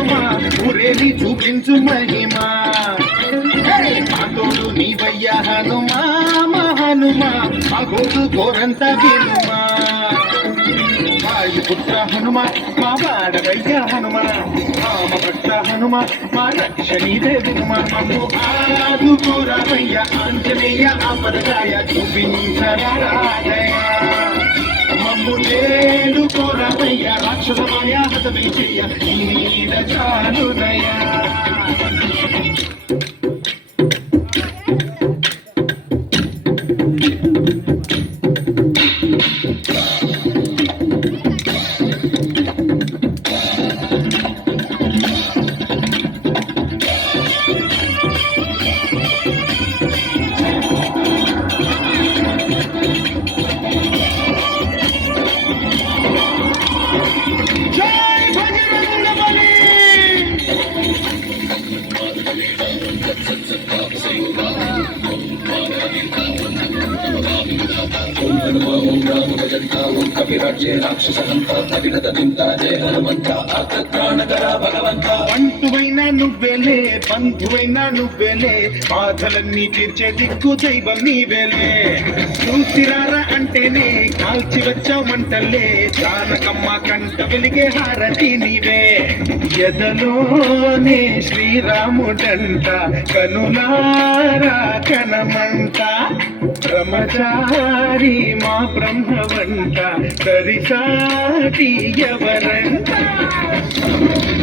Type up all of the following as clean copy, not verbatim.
హనుమా ఊరేని చూపించు మహిమా తోడు నీవయ్యా హనుమా మా హనుమా మా గోడు గోరంత వినుమా వాయుపుత్ర హనుమా మా వాడవయ్యా హనుమా రామ భక్త హనుమా మా రక్షణీదే వినుమా మమ్ము ఆదుకోరామయ్యా ఆంజనేయ ఆపదగాయ చూపించరాజయ మమ్ము లేడు కోరామయ్యా రాక్షసమాయ హతమే చెయ్య నీడ చాలుదయా పంటువైనా నువ్వేలే బంధువైనా నువ్వేలే బాధలన్నీ తీర్చే దిక్కు దైవం నీవేలే చూసిరారా అంటేనే కాల్చి వచ్చామంటలే జానకమ్మ కంట వెలిగే హారతి నీవే ఎదలోనే శ్రీరాముడంట కనులారా కనమంట బ్రహ్మచారి మా బ్రహ్మవంట సరిసాటి ఎవరంట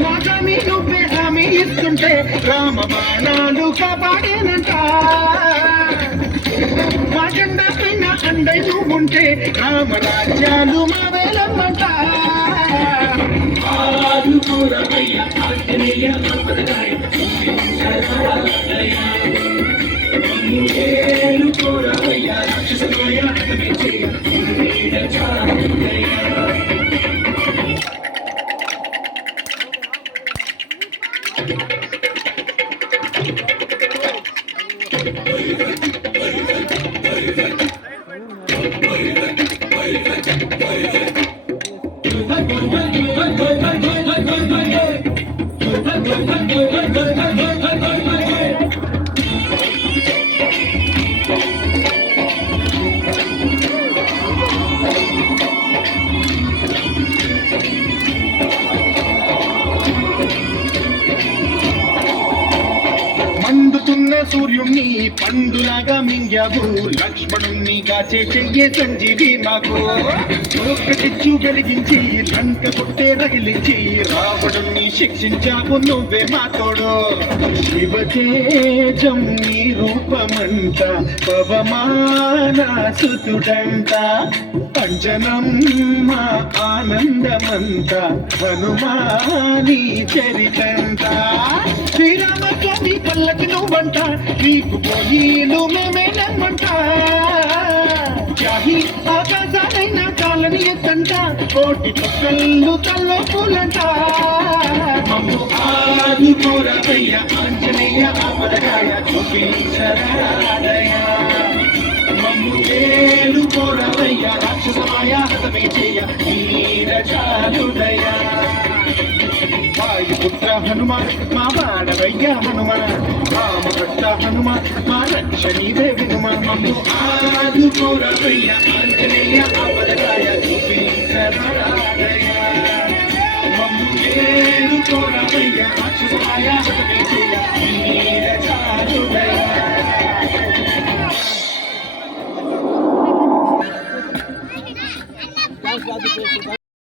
మాటమి నువ్వే హామీ ఇస్తుంటే రామ బాణాలు కాపాడేనంట మా జెండా పైన అండై నువ్వుంటే రామరాజ్యాలు మా వేలమ్మంట సూర్యుణ్ణి పండులాగా మింగావు లక్ష్మణుణ్ణి కాచే చెయ్యే సంజీవి మాకు ఒకటిచ్చు వెలిగించి లంక కొట్టే రగిలించి రావణుణ్ణి శిక్షించావు నువ్వే మాతోడు శివతేజం నీ రూపమంట పవమాన సుతుడంట పంచనమ్మ ఆనందమంత హనుమాని చరితంట శ్రీరామస్వామి పల్లకి నువ్వంట నీకు పోయిలు మేమేనమ్మంట జాహి ఆకాశాలైన కాలని ఎత్తంట కోటి పక్కళ్ళు తల్లో పూలంట మమ్ము ఆదుకోరవయ్య ఆంజనేయ ఆపదగాయ చూపించరాడయ మమ్ము ఏలు కోరవయ్య రాక్షసమాయ హతమే చేయ నీడ చాలుదయ వాయుపుత్ర హనుమా మా వాడవయ్యా హనుమా రామ భక్త హనుమా మా రక్షణీదే వినుమా మమ్ము ఆదుకోరవయ్య ఆంజనేయ ఆపదగాయ చూపించరాడయ మమ్ము ఏలు కోరవయ్య రాక్షసమాయ హతమే చేయ